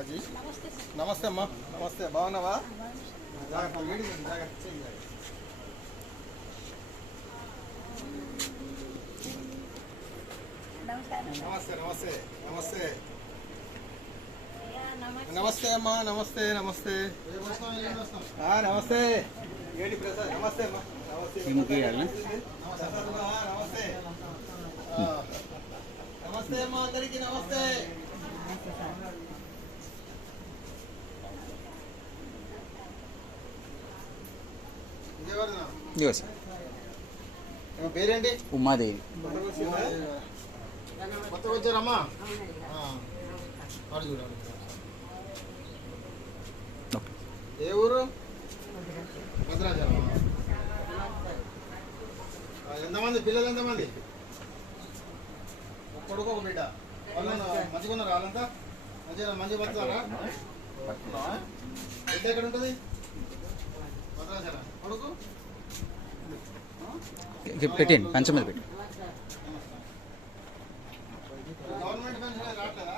రాజీ. నమస్తే అమ్మా. నమస్తే, బాగున్నావా? జాగ్రత్త, వేడి జాగ్రత్త చేయి. నమస్తే నమస్తే నమస్తే నమస్తే అమ్మా. నమస్తే నమస్తే నమస్తే. ఏంటి ప్రసాద్? నమస్తే అమ్మా. నమస్తే నమస్తే అమ్మా అందరికి. నమస్తే. పేరేంటి? ఉమాదేవి. కొత్తగా వచ్చారమ్మా? చూడండి. ఏ ఊరు? భద్రాచలం. ఎంతమంది పిల్లలు? ఎంతమంది? కొడుకు ఒక బిడ్డ. వాళ్ళు మంచిగా ఉన్నారు? వాళ్ళంతా మంచిగా బతుకుతారా? బిడ్డ ఎక్కడ ఉంటుంది? భద్రాచలం. కొడుకు పెట్టండి, పంచం మీద పెట్టి. గవర్నమెంట్ పెన్షన్ రావట్లేదా?